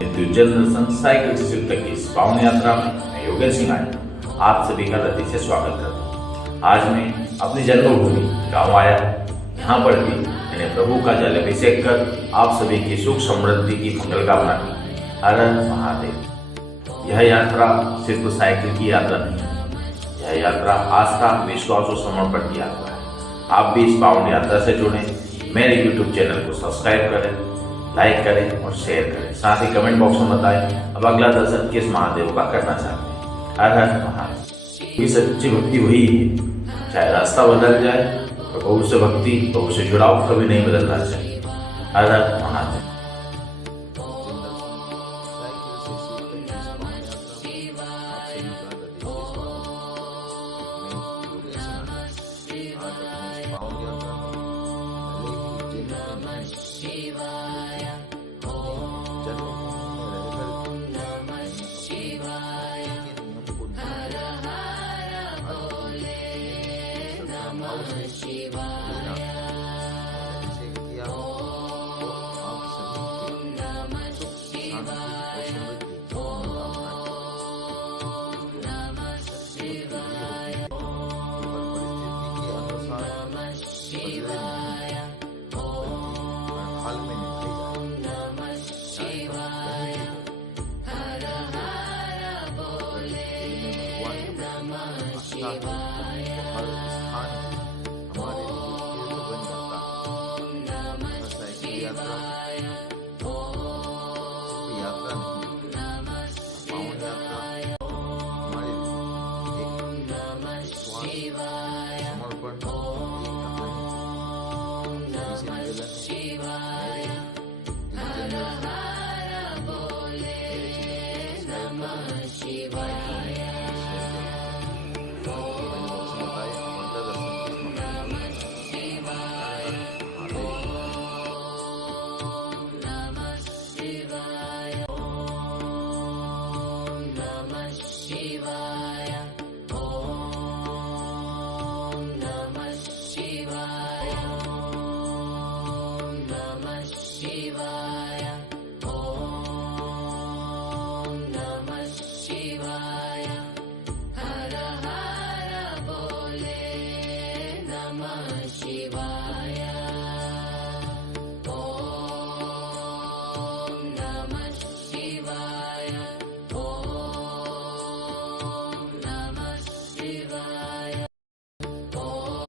द्विजन दर्शन cycle से शिव तक की इस पावन यात्रा में मैं योगेश सिंह आर्य आप सभी का हृदय से स्वागत करता हूँ। आज मैं अपनी जन्मभूमि गाँव आया। यहाँ पर भी मैंने प्रभु का जल अभिषेक कर आप सभी की सुख समृद्धि की मंगल कामना की। हर हर महादेव। यह यात्रा सिर्फ साइकिल की यात्रा नहीं है, यह यात्रा आस्था, विश्वास और समर्पण की यात्रा है। आप भी इस पावन यात्रा से जुड़े। मेरे YouTube चैनल को सब्सक्राइब करें, लाइक करें और शेयर करें। साथ ही कमेंट बॉक्स में बताएं अब अगला दर्शन किस महादेव का करना चाहते हैं। हर हर महादेव। ये सच्ची भक्ति वही है, चाहे रास्ता बदल जाए तो प्रभु से भक्ति, प्रभु से जुड़ाव कभी नहीं बदलना चाहिए। हर हर महादेव।